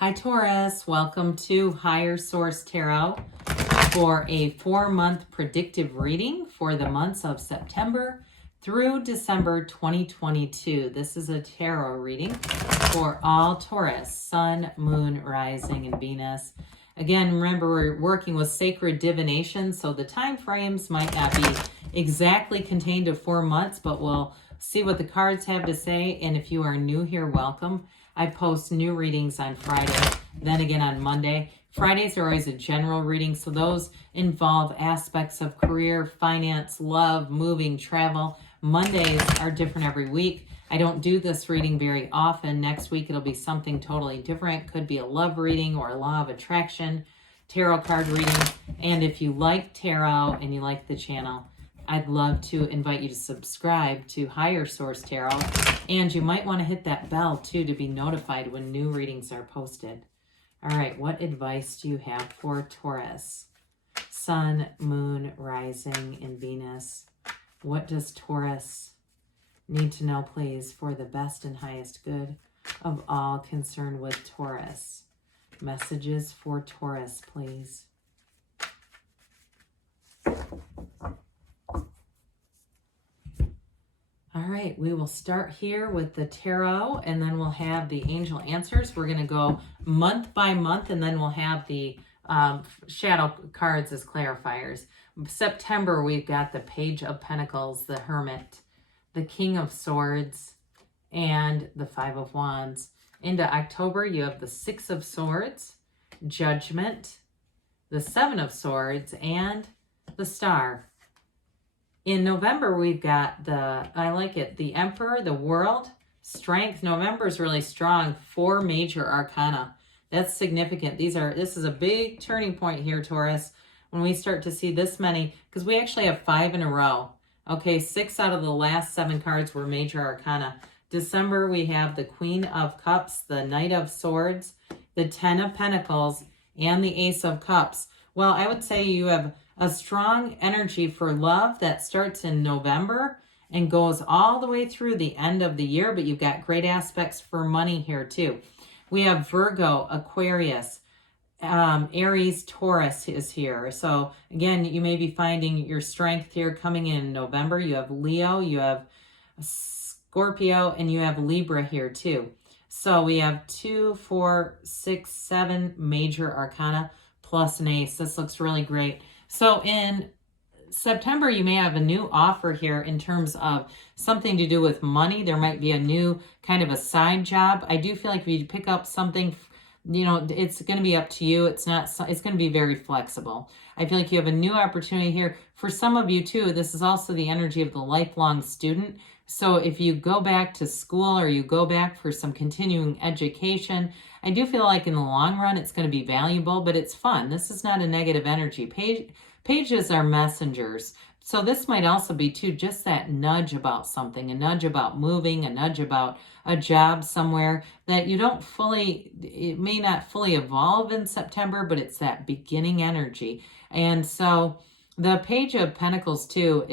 Hi Taurus, welcome to Higher Source Tarot for a 4-month predictive reading for the months of September through December 2022. This is a tarot reading for all Taurus, Sun, Moon, Rising, and Venus. Again, remember we're working with sacred divination, so the time frames might not be exactly contained to 4 months, but we'll see what the cards have to say. And if you are new here, welcome. I post new readings on Friday, then again on Monday. Fridays are always a general reading, so those involve aspects of career, finance, love, moving, travel. Mondays are different every week. I don't do this reading very often. Next week it'll be something totally different. Could be a love reading or a law of attraction, tarot card reading. And if you like tarot and you like the channel, I'd love to invite you to subscribe to Higher Source Tarot. And you might want to hit that bell too to be notified when new readings are posted. All right, what advice do you have for Taurus? Sun, Moon, Rising, and Venus. What does Taurus need to know, please, for the best and highest good of all concerned with Taurus? Messages for Taurus, please. All right, we will start here with the tarot, and then we'll have the angel answers. We're going to go month by month, and then we'll have the shadow cards as clarifiers. September, we've got the Page of Pentacles, the Hermit, the King of Swords, and the Five of Wands. Into October, you have the Six of Swords, Judgment, the Seven of Swords, and the Star. In November, we've got the Emperor, the World, Strength. November is really strong. 4 major arcana. That's significant. This is a big turning point here, Taurus, when we start to see this many, because we actually have 5 in a row. Okay, 6 out of the last 7 cards were major arcana. December, we have the Queen of Cups, the Knight of Swords, the Ten of Pentacles, and the Ace of Cups. Well, I would say you have a strong energy for love that starts in November and goes all the way through the end of the year, but you've got great aspects for money here too. We have Virgo, Aquarius, Aries, Taurus is here. So again, you may be finding your strength here coming in November. You have Leo, you have Scorpio, and you have Libra here too. So we have 2, 4, 6, 7 major arcana plus an ace. This looks really great. So in September, you may have a new offer here in terms of something to do with money. There might be a new kind of a side job. I do feel like if you pick up something, you know, it's going to be up to you. It's going to be very flexible. I feel like you have a new opportunity here. For some of you too, this is also the energy of the lifelong student. So if you go back to school or you go back for some continuing education, I do feel like in the long run, it's going to be valuable, but it's fun. This is not a negative energy. Pages are messengers. So this might also be too, just that nudge about something, a nudge about moving, a nudge about a job somewhere that you don't fully, it may not fully evolve in September, but it's that beginning energy. And so the Page of Pentacles too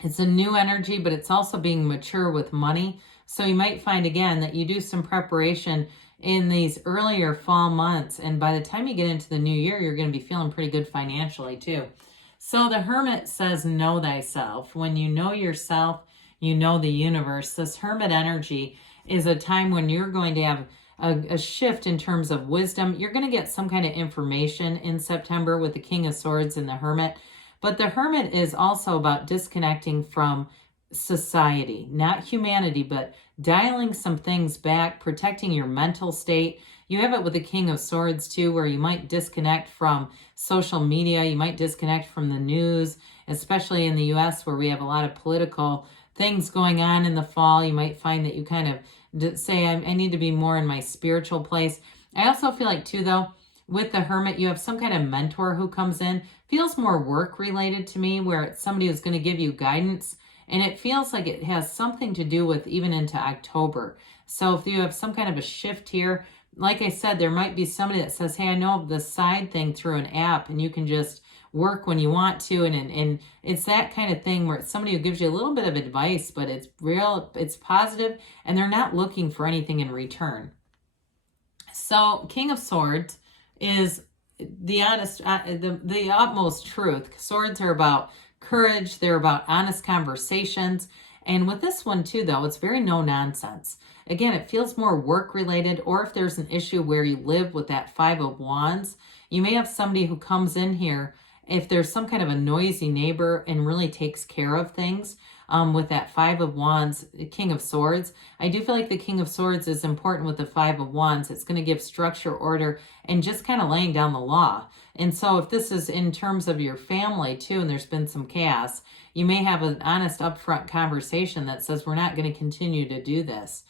it's a new energy, but it's also being mature with money. So you might find again that you do some preparation in these earlier fall months. And by the time you get into the new year, you're going to be feeling pretty good financially too. So the Hermit says, know thyself. When you know yourself, you know the universe. This Hermit energy is a time when you're going to have a shift in terms of wisdom. You're going to get some kind of information in September with the King of Swords and the Hermit. But the Hermit is also about disconnecting from society, not humanity, but dialing some things back, protecting your mental state. You have it with the King of Swords too, where you might disconnect from social media. You might disconnect from the news, especially in the US where we have a lot of political things going on in the fall. You might find that you kind of say, I need to be more in my spiritual place. I also feel like too, though, with the Hermit, you have some kind of mentor who comes in. Feels more work related to me, where it's somebody who's going to give you guidance. And it feels like it has something to do with even into October. So if you have some kind of a shift here, like I said, there might be somebody that says, hey, I know of the side thing through an app and you can just work when you want to. And it's that kind of thing where it's somebody who gives you a little bit of advice, but it's real, it's positive, and they're not looking for anything in return. So King of Swords is the honest, the utmost truth. Swords are about courage. They're about honest conversations. And with this one too, though, it's very no nonsense. Again, it feels more work related, or if there's an issue where you live with that Five of Wands, you may have somebody who comes in here, if there's some kind of a noisy neighbor and really takes care of things. With that Five of Wands, King of Swords, I do feel like the King of Swords is important with the Five of Wands. It's going to give structure, order, and just kind of laying down the law. And so if this is in terms of your family too, and there's been some chaos, you may have an honest upfront conversation that says, we're not going to continue to do this.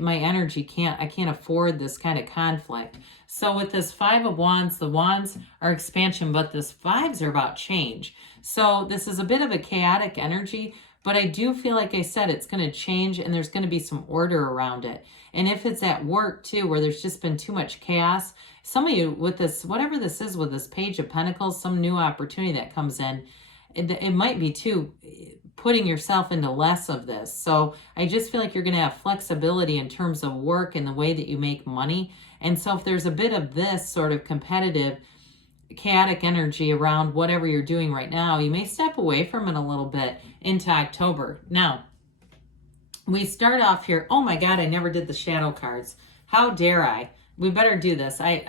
My energy I can't afford this kind of conflict. So with this Five of Wands, the wands are expansion, but this fives are about change. So this is a bit of a chaotic energy, but I do feel like I said, it's going to change and there's going to be some order around it. And if it's at work too, where there's just been too much chaos, some of you with this, whatever this is with this Page of Pentacles, some new opportunity that comes in, it might be too putting yourself into less of this. So I just feel like you're going to have flexibility in terms of work and the way that you make money. And so if there's a bit of this sort of competitive, chaotic energy around whatever you're doing right now, you may step away from it a little bit into October. Now, we start off here. Oh my God, I never did the shadow cards. How dare I? We better do this. I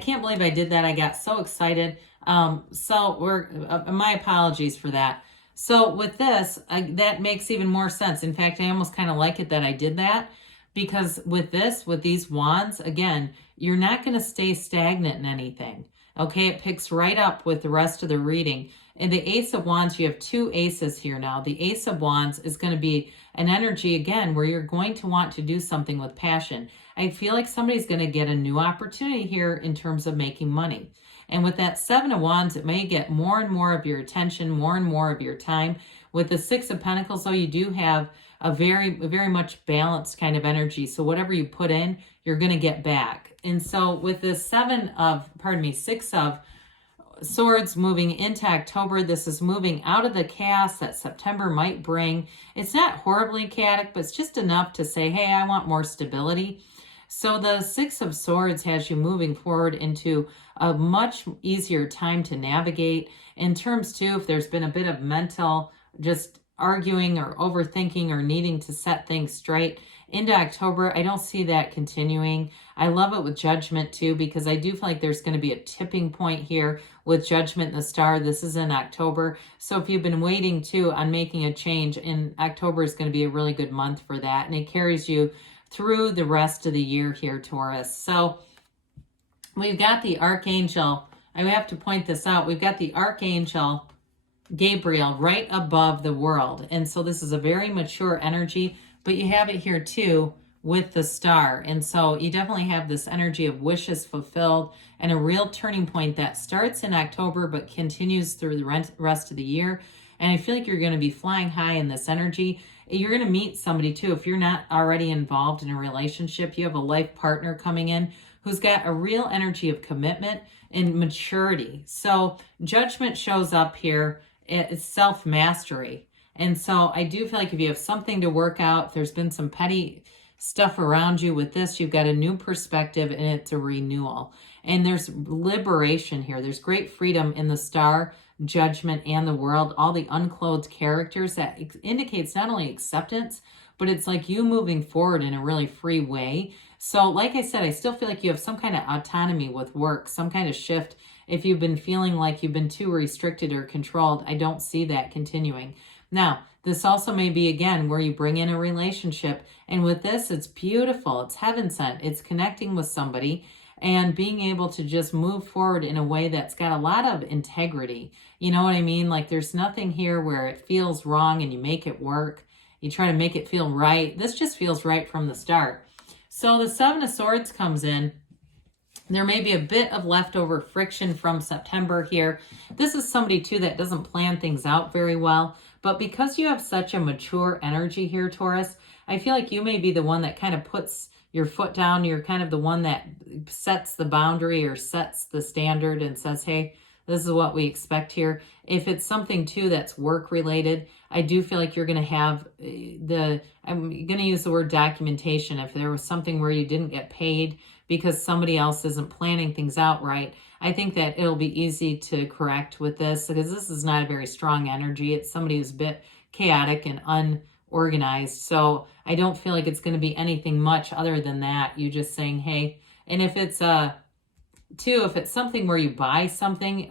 can't believe I did that. I got so excited. My apologies for that. So with this, that makes even more sense. In fact, I almost kind of like it that I did that, because with these wands, again, you're not going to stay stagnant in anything. Okay, it picks right up with the rest of the reading. And the Ace of Wands, you have two aces here now. The Ace of Wands is going to be an energy, again, where you're going to want to do something with passion. I feel like somebody's going to get a new opportunity here in terms of making money. And with that Seven of Wands, it may get more and more of your attention, more and more of your time. With the Six of Pentacles, though, you do have a very much balanced kind of energy. So whatever you put in, you're going to get back. And so with the Six of Swords moving into October, this is moving out of the chaos that September might bring. It's not horribly chaotic, but it's just enough to say, hey, I want more stability. So the Six of Swords has you moving forward into a much easier time to navigate. In terms too, if there's been a bit of mental just arguing or overthinking or needing to set things straight into October, I don't see that continuing. I love it with Judgment too, because I do feel like there's going to be a tipping point here with Judgment and the Star. This is in October. So if you've been waiting too on making a change, in October is going to be a really good month for that. And it carries you through the rest of the year here, Taurus. So we've got the Archangel. I have to point this out. We've got the Archangel Gabriel right above the world. And so this is a very mature energy, but you have it here too with the Star. And so you definitely have this energy of wishes fulfilled and a real turning point that starts in October but continues through the rest of the year. And I feel like you're going to be flying high in this energy. You're going to meet somebody too. If you're not already involved in a relationship, you have a life partner coming in who's got a real energy of commitment and maturity. So Judgment shows up here. It's self-mastery. And so I do feel like if you have something to work out, if there's been some petty stuff around you with this, you've got a new perspective and it's a renewal. And there's liberation here. There's great freedom in the Star, Judgment, and the World. All the unclothed characters, that indicates not only acceptance, but it's like you moving forward in a really free way. So like I said, I still feel like you have some kind of autonomy with work, some kind of shift. If you've been feeling like you've been too restricted or controlled, I don't see that continuing. Now, this also may be, again, where you bring in a relationship. And with this, it's beautiful. It's heaven sent. It's connecting with somebody and being able to just move forward in a way that's got a lot of integrity. You know what I mean? Like there's nothing here where it feels wrong and you make it work. You try to make it feel right. This just feels right from the start. So the Seven of Swords comes in. There may be a bit of leftover friction from September here. This is somebody too that doesn't plan things out very well. But because you have such a mature energy here, Taurus, I feel like you may be the one that kind of puts your foot down. You're kind of the one that sets the boundary or sets the standard and says, hey, this is what we expect here. If it's something too that's work related, I do feel like you're going to have I'm going to use the word documentation. If there was something where you didn't get paid because somebody else isn't planning things out right, I think that it'll be easy to correct with this, because this is not a very strong energy. It's somebody who's a bit chaotic and unorganized. So I don't feel like it's going to be anything much other than that. You just saying, hey, and if it's if it's something where you buy something,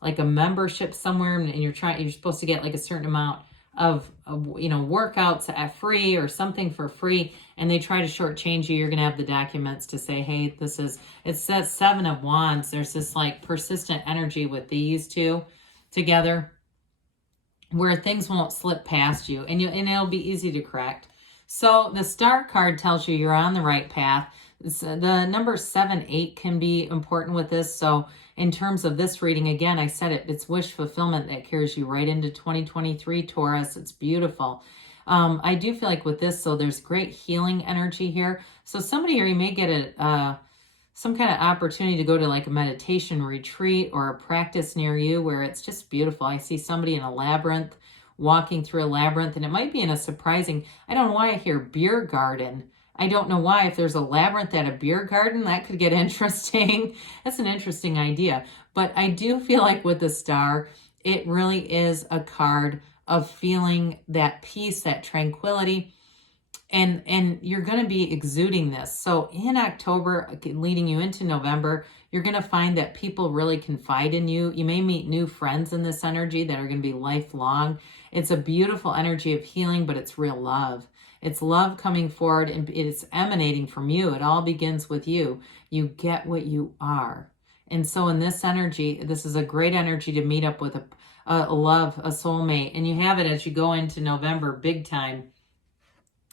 like a membership somewhere, and you're supposed to get like a certain amount of workouts at free or something for free, and they try to shortchange you, you're going to have the documents to say, hey, it says 7 of Wands. There's this like persistent energy with these two together where things won't slip past you, and it'll be easy to correct. So the Star card tells you you're on the right path. The number 7, 8 can be important with this. So in terms of this reading, again, I said it's wish fulfillment that carries you right into 2023, Taurus. It's beautiful. I do feel like with this, so there's great healing energy here. So somebody here, you may get some kind of opportunity to go to like a meditation retreat or a practice near you where it's just beautiful. I see somebody in a labyrinth, walking through a labyrinth, and it might be in a surprising, I don't know why I hear beer garden. I don't know why. If there's a labyrinth at a beer garden, that could get interesting. That's an interesting idea. But I do feel like with the Star, it really is a card of feeling that peace, that tranquility, and you're going to be exuding this. So in October, leading you into November, you're going to find that people really confide in you. You may meet new friends in this energy that are going to be lifelong. It's a beautiful energy of healing, but it's real love. It's love coming forward, and it's emanating from you. It all begins with you. You get what you are. And so in this energy, this is a great energy to meet up with a love, a soulmate. And you have it as you go into November, big time.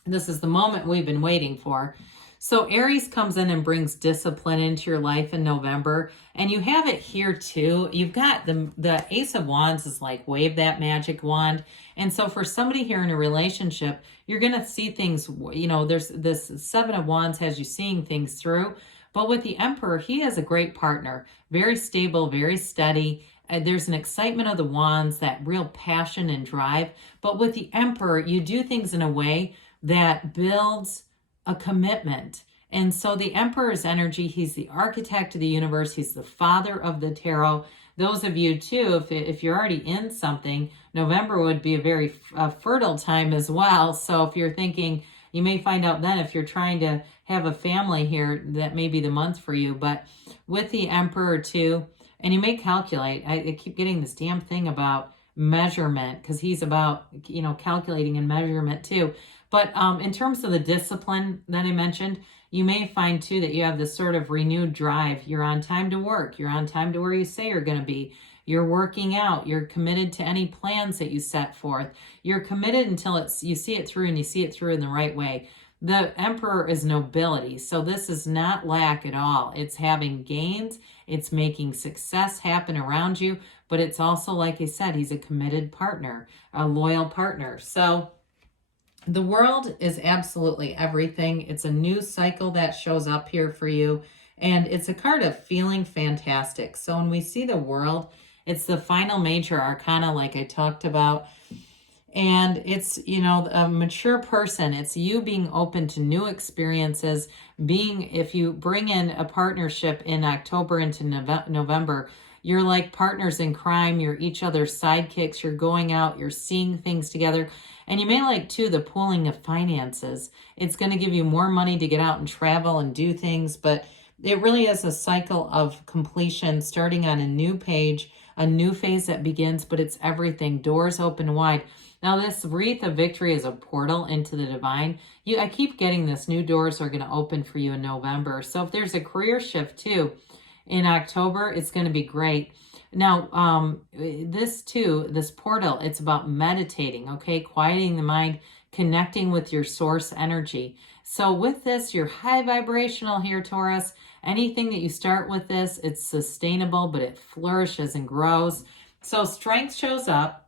This is the moment we've been waiting for. So Aries comes in and brings discipline into your life in November. And you have it here too. You've got the Ace of Wands is like wave that magic wand. And so for somebody here in a relationship, you're going to see things, there's this 7 of Wands has you seeing things through. But with the Emperor, he has a great partner, very stable, very steady. There's an excitement of the Wands, that real passion and drive. But with the Emperor, you do things in a way that builds a commitment. And so the Emperor's energy, he's the architect of the universe. He's the father of the tarot. Those of you too, if you're already in something, November would be a very fertile time as well. So if you're thinking, you may find out then if you're trying to have a family here, that may be the month for you. But with the Emperor too, and you may calculate, I keep getting this damn thing about measurement, because he's about, calculating and measurement too. But in terms of the discipline that I mentioned, you may find too that you have this sort of renewed drive. You're on time to work. You're on time to where you say you're going to be. You're working out. You're committed to any plans that you set forth. You're committed until you see it through, and you see it through in the right way. The Emperor is nobility. So this is not lack at all. It's having gains. It's making success happen around you. But it's also, like I said, he's a committed partner, a loyal partner. So the world is absolutely everything. It's a new cycle that shows up here for you. And it's a card of feeling fantastic. So when we see the world, it's the final major arcana, like I talked about. And it's, a mature person. It's you being open to new experiences. If you bring in a partnership in October into November, you're like partners in crime. You're each other's sidekicks. You're going out. You're seeing things together. And you may like, too, the pooling of finances. It's going to give you more money to get out and travel and do things. But it really is a cycle of completion, starting on a new page, a new phase that begins. But it's everything. Doors open wide. Now, this wreath of victory is a portal into the divine. I keep getting this. New doors are going to open for you in November. So if there's a career shift, too, in October, it's going to be great. Now, this portal, it's about meditating, okay? Quieting the mind, connecting with your source energy. So with this, you're high vibrational here, Taurus. Anything that you start with this, it's sustainable, but it flourishes and grows. So strength shows up.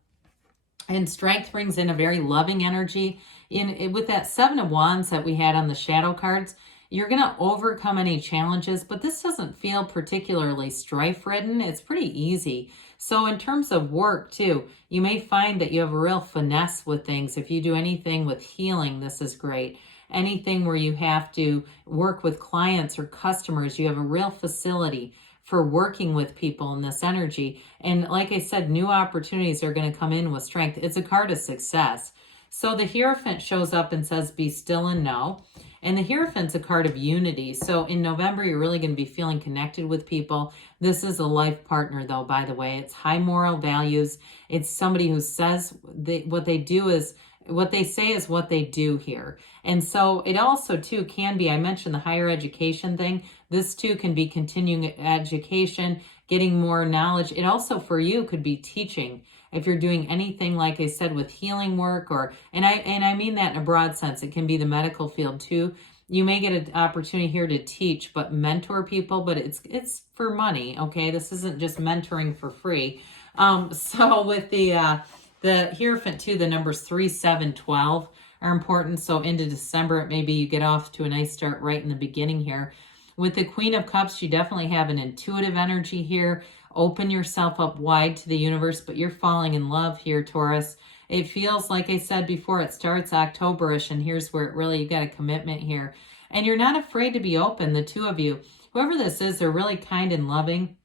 And strength brings in a very loving energy. With that 7 of Wands that we had on the shadow cards, You're going to overcome any challenges, but this doesn't feel particularly strife-ridden. It's pretty easy. So in terms of work too, you may find that you have a real finesse with things. If you do anything with healing, this is great. Anything where you have to work with clients or customers, you have a real facility for working with people in this energy. And like I said, new opportunities are going to come in with strength. It's a card of success. So the Hierophant shows up and says, be still and know. And the Hierophant's a card of unity. So in November, you're really going to be feeling connected with people. This is a life partner, though, by the way. It's high moral values. It's somebody who says what they do is what they say is what they do here. And so it also, too, can be, I mentioned the higher education thing. This, too, can be continuing education, getting more knowledge. It also, for you, could be teaching. If you're doing anything, like I said, with healing work, or and I mean that in a broad sense, it can be the medical field too. You may get an opportunity here to teach, but mentor people, but it's for money, okay? This isn't just mentoring for free. So with the Hierophant too, the numbers 3, 7, 12 are important. So into December, maybe you get off to a nice start right in the beginning here. With the Queen of Cups, you definitely have an intuitive energy here. Open yourself up wide to the universe, but you're falling in love here, Taurus. It feels, like I said before, it starts October-ish, and here's where it really, you got a commitment here. And you're not afraid to be open, the two of you. Whoever this is, they're really kind and loving.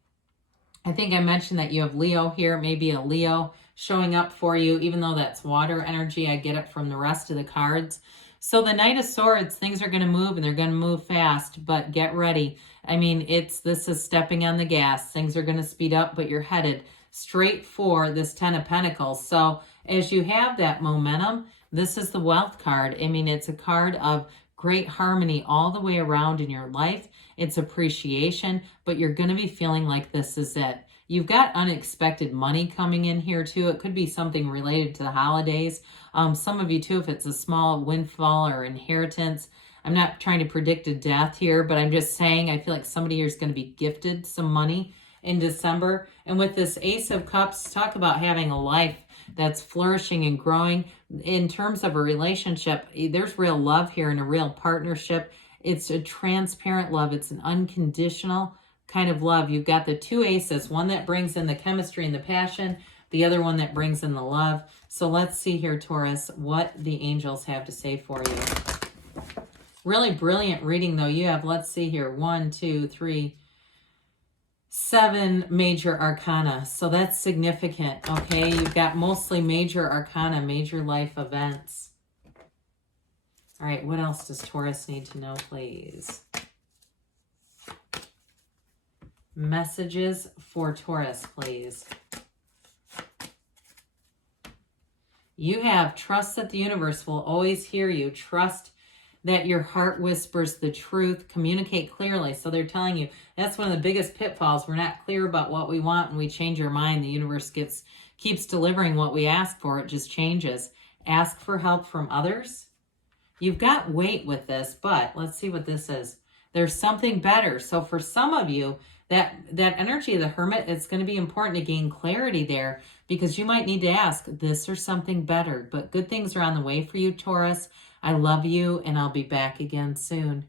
I think I mentioned that you have Leo here, maybe a Leo showing up for you, even though that's water energy. I get it from the rest of the cards. So the Knight of Swords, things are going to move, and they're going to move fast, but get ready. I mean, this is stepping on the gas. Things are going to speed up, but you're headed straight for this 10 of Pentacles. So as you have that momentum, this is the Wealth card. I mean, it's a card of great harmony all the way around in your life. It's appreciation, but you're going to be feeling like this is it. You've got unexpected money coming in here too. It could be something related to the holidays. Some of you too, if it's a small windfall or inheritance. I'm not trying to predict a death here, but I'm just saying I feel like somebody here is going to be gifted some money in December. And with this Ace of Cups, talk about having a life that's flourishing and growing. In terms of a relationship, there's real love here and a real partnership. It's a transparent love. It's an unconditional kind of love. You've got the two aces, one that brings in the chemistry and the passion, the other one that brings in the love. So let's see here, Taurus, what the angels have to say for you. Really brilliant reading, though. You have, let's see here, 1, 2, 3, 7 major arcana. So that's significant, okay? You've got mostly major arcana, major life events. All right, what else does Taurus need to know, please? Messages for Taurus, please. You have trust that the universe will always hear you. Trust that your heart whispers the truth. Communicate clearly. So they're telling you that's one of the biggest pitfalls. We're not clear about what we want and we change our mind. The universe keeps delivering what we ask for. It just changes. Ask for help from others. You've got weight with this, but let's see what this is. There's something better. So for some of you, that energy of the Hermit, it's going to be important to gain clarity there because you might need to ask this or something better. But good things are on the way for you, Taurus. I love you, and I'll be back again soon.